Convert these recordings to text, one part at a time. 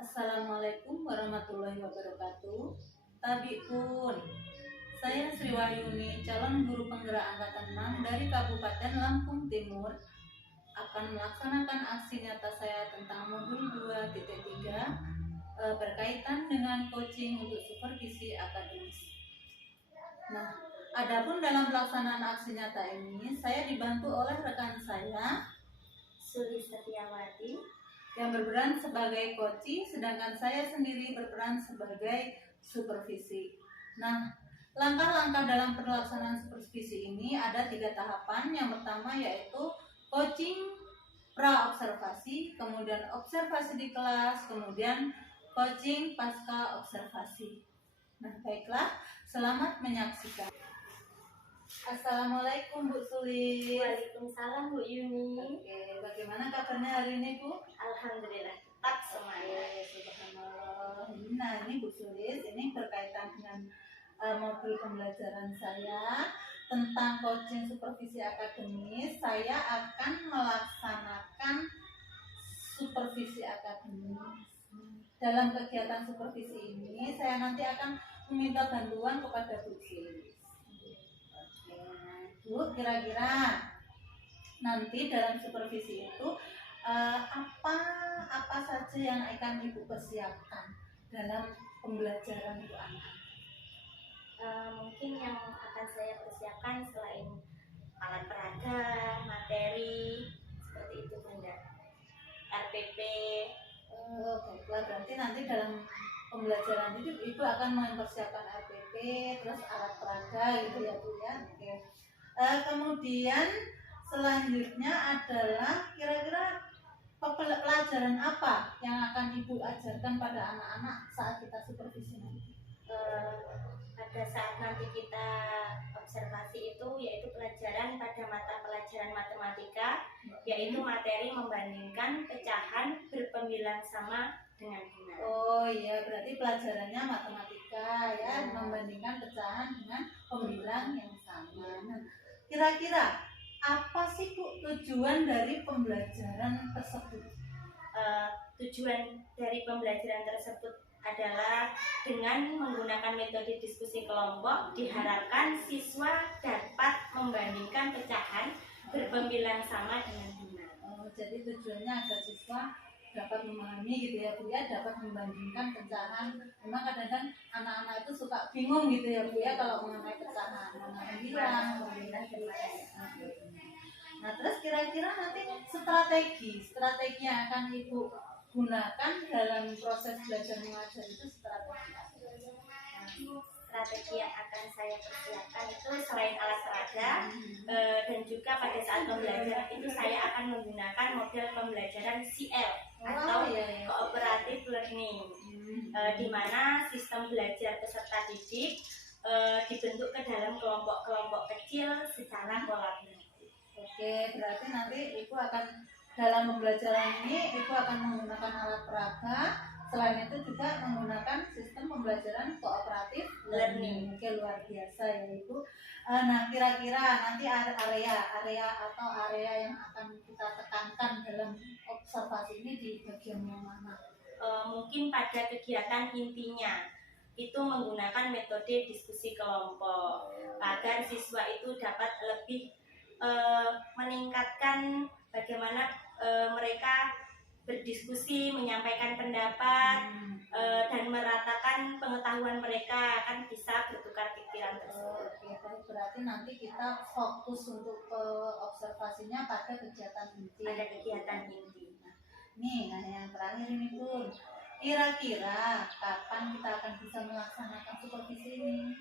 Assalamualaikum warahmatullahi wabarakatuh. Tabiun, saya Sri Wahyuni, calon guru penggerak angkatan 6 dari Kabupaten Lampung Timur, akan melaksanakan aksi nyata saya tentang modul 2.3 berkaitan dengan coaching untuk supervisi akademis. Nah, adapun dalam pelaksanaan aksi nyata ini, saya dibantu oleh rekan saya, Suli Setiawati, yang berperan sebagai coaching, sedangkan saya sendiri berperan sebagai supervisi. Nah, langkah-langkah dalam pelaksanaan supervisi ini ada 3 tahapan. Yang pertama yaitu coaching pra-observasi, kemudian observasi di kelas, kemudian coaching pasca observasi. Nah, baiklah, selamat menyaksikan. Assalamualaikum Bu Suli. Waalaikumsalam Bu Yuni. Oke, bagaimana kabarnya hari ini Bu? Alhamdulillah tetap semuanya. Subhanallah. Nah, ini Bu Sulis, ini berkaitan dengan modul pembelajaran saya tentang coaching supervisi akademis. Saya akan melaksanakan supervisi akademis. Dalam kegiatan supervisi ini, saya nanti akan meminta bantuan kepada Bu Sulis. Oke, Bu, kira-kira nanti dalam supervisi itu apa saja yang akan Ibu persiapkan dalam pembelajaran untuk anak? Mungkin yang akan saya persiapkan selain alat peraga, materi seperti itu Bunda, RPP. Baiklah, berarti nanti dalam pembelajaran itu Ibu akan mempersiapkan RPP, terus alat peraga gitu ya Bu ya. Oke. Kemudian selanjutnya adalah kira-kira pelajaran apa yang akan Ibu ajarkan pada anak-anak saat kita supervisi nanti? Pada saat nanti kita observasi itu yaitu pelajaran pada mata pelajaran matematika, yaitu materi membandingkan pecahan berpembilang sama dengan benar. Oh iya, berarti pelajarannya matematika ya, membandingkan pecahan dengan pembilang yang sama. Nah, kira-kira apa sih Bu tujuan dari pembelajaran tersebut? Tujuan dari pembelajaran tersebut adalah dengan menggunakan metode diskusi kelompok diharapkan siswa dapat membandingkan pecahan berpembilang sama dengan benar. Jadi tujuannya agar siswa dapat memahami gitu ya Bu ya, dapat membandingkan pecahan. Memang kadang-kadang anak-anak itu suka bingung gitu ya Bu ya kalau mengenai pecahan, mana pembilang Nah, terus kira-kira nanti strategi yang akan Ibu gunakan dalam proses belajar mengajar itu strategi apa? Strategi yang akan saya persiapkan itu selain alat peraga dan juga pada saat pembelajaran itu saya akan menggunakan model pembelajaran CL atau cooperative learning, di mana sistem belajar peserta didik dibentuk ke dalam kelompok-kelompok kecil secara kolaboratif. Oke, berarti nanti Ibu akan dalam pembelajaran ini Ibu akan menggunakan alat peraga. Selain itu juga menggunakan sistem pembelajaran kooperatif learning. Oke, luar biasa ya Ibu. Nah, kira-kira nanti area yang akan kita tekankan dalam observasi ini di bagian yang mana? Mungkin pada kegiatan intinya itu menggunakan metode diskusi kelompok agar siswa itu dapat lebih meningkatkan bagaimana mereka berdiskusi, menyampaikan pendapat dan meratakan pengetahuan mereka, akan bisa bertukar pikiran tersebut. Oke, berarti nanti kita fokus untuk observasinya pada kegiatan inti. Nah, yang terakhir ini Bun, kira-kira kapan kita akan bisa melaksanakan supervisi ini?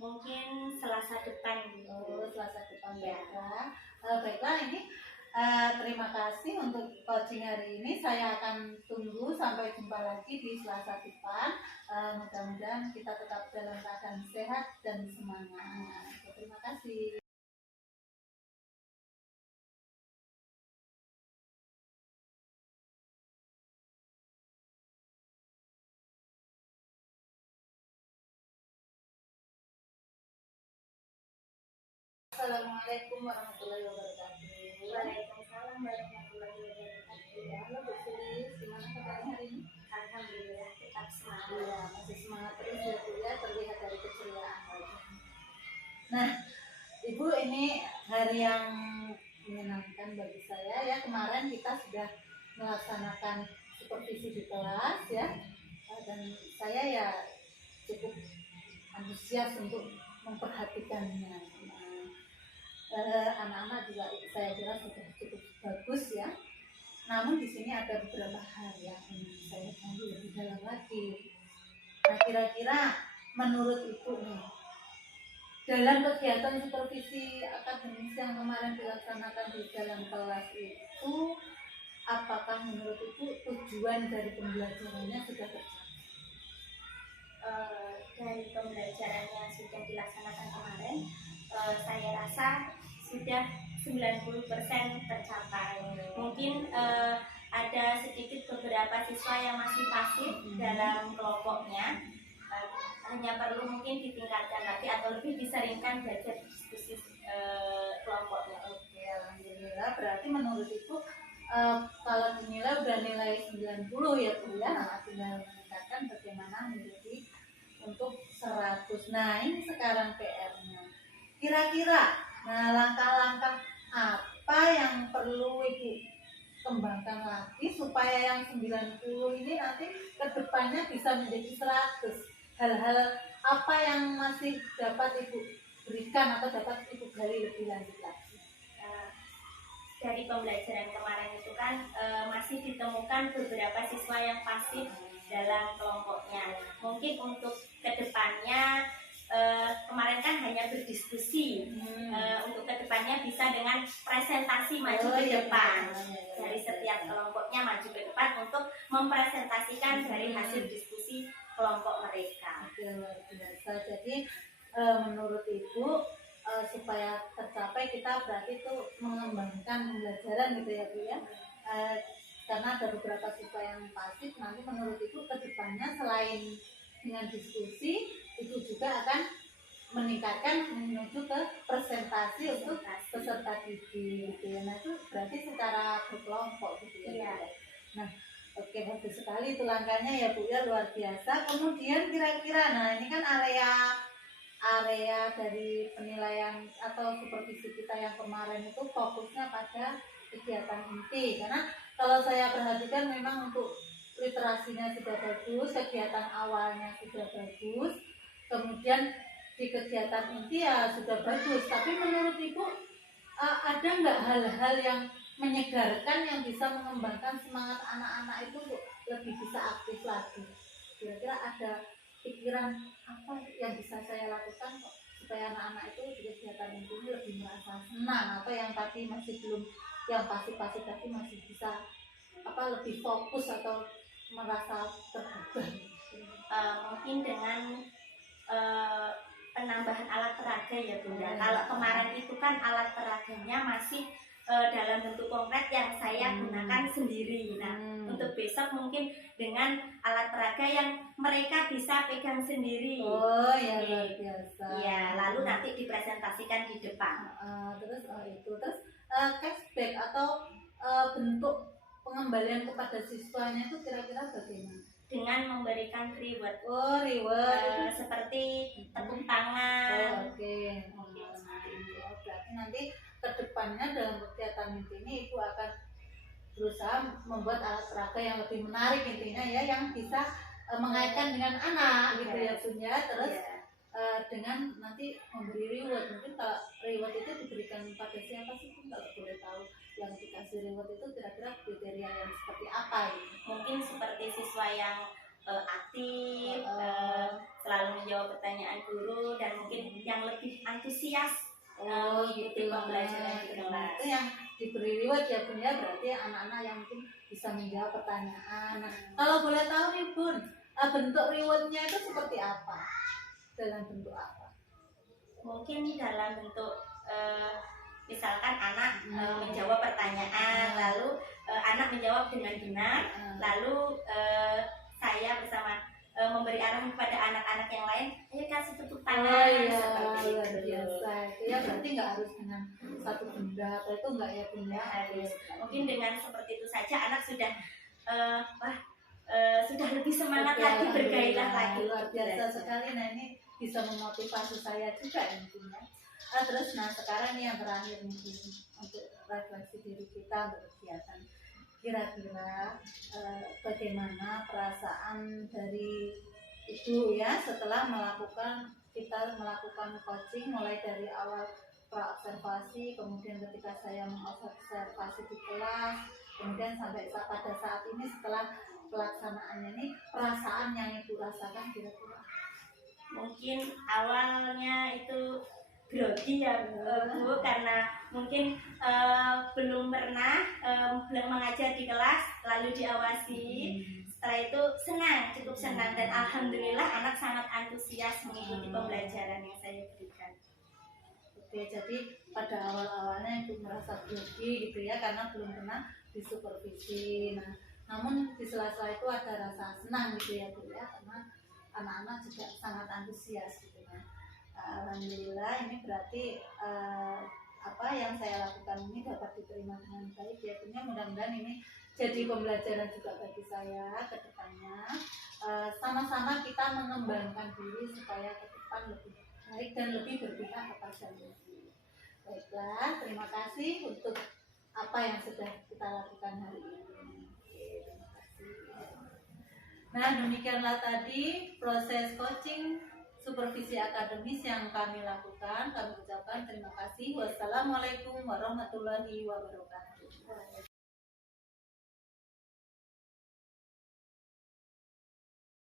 Mungkin Selasa depan. Selasa depan ya. Baiklah, ini terima kasih untuk coaching hari ini. Saya akan tunggu sampai jumpa lagi di Selasa depan. Mudah-mudahan kita tetap dalam keadaan sehat dan semangat. Terima kasih. Assalamualaikum warahmatullahi wabarakatuh. Waalaikumsalam warahmatullahi wabarakatuh. Halo Bu Sulis, gimana kabarnya hari ini? Alhamdulillah. yang menyenangkan bagi saya ya. Kemarin kita sudah melaksanakan supervisi di kelas ya. Dan saya ya cukup antusias untuk memperhatikannya. Anak-anak juga saya kira sudah cukup bagus ya. Namun di sini ada beberapa hal yang ingin saya gali lebih dalam lagi. Nah, kira-kira menurut Ibu nih, dalam kegiatan supervisi akademis yang kemarin dilaksanakan di dalam kelas itu, apakah menurut Ibu tujuan dari pembelajarannya sudah tercapai? Dari pembelajaran yang sudah dilaksanakan kemarin, saya rasa sudah 90% tercapai. Mungkin ada sedikit beberapa siswa yang masih pasif dalam kelompoknya, hanya perlu mungkin ditingkatkan lagi atau lebih diseringkan belajar diskusi kelompoknya. Oke, alhamdulillah. Berarti menurut Ibu kalau dinilai udah nilai 90 ya Bu ya. Nah, tinggal meningkatkan bagaimana menjadi untuk 100. Nah, ini sekarang PR-nya. Kira-kira, nah langkah-langkah apa yang perlu Ibu kembangkan lagi supaya yang 90 ini nanti kedepannya bisa menjadi 100? Hal-hal apa yang masih dapat Ibu berikan atau dapat Ibu gali lebih lanjut lagi? Dari pembelajaran kemarin itu kan masih ditemukan beberapa siswa yang pasif dalam kelompoknya. Mungkin untuk kedepannya kemarin kan hanya berdiskusi. Untuk kedepannya bisa dengan presentasi maju ke depan. Dari setiap kelompoknya maju ke depan untuk mempresentasikan dari hasil diskusi kelompok mereka. Luar biasa. Jadi menurut Ibu supaya tercapai kita berarti itu mengembangkan pembelajaran gitu ya Bu ya. Karena ada beberapa siswa yang pasif, nanti menurut Ibu kedepannya selain dengan diskusi itu juga akan meningkatkan menuju ke presentasi untuk peserta didik gitu ya. Nah itu berarti secara berkelompok gitu ya. Iya. Nah oke, bagus sekali itu langkahnya ya Bu ya, luar biasa. Kemudian kira-kira nah ini kan area dari penilaian atau supervisi kita yang kemarin itu fokusnya pada kegiatan inti, karena kalau saya perhatikan memang untuk literasinya sudah bagus, kegiatan awalnya sudah bagus, kemudian di kegiatan inti ya sudah bagus. Tapi menurut Ibu ada nggak hal-hal yang menyegarkan yang bisa mengembangkan semangat anak-anak itu untuk lebih bisa aktif lagi? Kira-kira ada pikiran apa yang bisa saya lakukan supaya anak-anak itu di kegiatan itu lebih merasa senang, atau yang tadi masih belum, yang pasif-pasif tadi masih bisa lebih fokus atau merasa tergugah? Mungkin dengan penambahan alat peraga ya Bunda. Kalau kemarin itu kan alat peraganya masih dalam bentuk konkret yang saya gunakan sendiri. Nah, untuk besok mungkin dengan alat peraga yang mereka bisa pegang sendiri. Oh ya, luar biasa. Ya, lalu nanti dipresentasikan di depan. Terus cashback atau bentuk pengembalian kepada siswanya itu kira-kira bagaimana? Dengan memberikan reward. Oh, reward. Seperti tepuk tangan. Oke. Berarti nanti kedepannya dalam kegiatan ini Ibu akan berusaha membuat alat peraga yang lebih menarik intinya ya, yang bisa mengaitkan dengan anak gitu ya Bun ya. Terus dengan nanti memberi reward. Mungkin kalau reward itu diberikan pada siapa sih Bun, kalau boleh tahu? Yang dikasih reward itu kira-kira kriteria yang seperti apa ini? Mungkin seperti siswa yang aktif, selalu menjawab pertanyaan guru, dan mungkin yang lebih antusias mengikuti pembelajaran di kelas. Itu yang diberi reward ya Bun ya, berarti anak-anak yang mungkin bisa menjawab pertanyaan. Kalau boleh tahu nih Bun, bentuk rewardnya itu seperti apa? Dalam bentuk apa? Mungkin dalam bentuk misalkan anak menjawab pertanyaan, lalu anak menjawab dengan benar, lalu saya bersama memberi arahan kepada anak-anak yang lain, ayo kasih tepuk tangan. Luar biasa. Itu ya berarti nggak harus dengan satu benda atau itu nggak ya Bun ya? Harus. Mungkin dengan seperti itu saja anak sudah sudah lebih semangat lagi, bergairah lagi. Luar biasa sekali. Nah ini bisa memotivasi saya juga intinya. Terus sekarang nih yang terakhir nih untuk refleksi diri kita untuk kegiatan. Kira-kira bagaimana perasaan dari ibu ya setelah kita melakukan coaching mulai dari awal praobservasi, kemudian ketika saya mengobservasi di kelas, kemudian sampai pada saat ini setelah pelaksanaannya ini, perasaan yang ibu rasakan kira-kira? Mungkin awalnya itu grogi ya Bu, karena mungkin belum pernah belum mengajar di kelas lalu diawasi. Setelah itu cukup senang, dan alhamdulillah anak sangat antusias mengikuti pembelajaran yang saya berikan. Oke, jadi pada awal-awalnya ibu merasa grogi gitu ya karena belum pernah disupervisi. Namun di sela-sela itu ada rasa senang gitu ya Bu ya, karena anak-anak juga sangat antusias gitu kan. Alhamdulillah ini berarti apa yang saya lakukan ini dapat diterima dengan baik ya. Mudah-mudahan ini jadi pembelajaran juga bagi saya ke depannya. Sama-sama kita mengembangkan diri supaya ke depan lebih baik dan lebih berpihak kepada murid. Baiklah, terima kasih untuk apa yang sudah kita lakukan hari ini. Terima kasih. Nah, demikianlah tadi proses coaching supervisi akademis yang kami lakukan. Kami ucapkan terima kasih. Wassalamualaikum warahmatullahi wabarakatuh.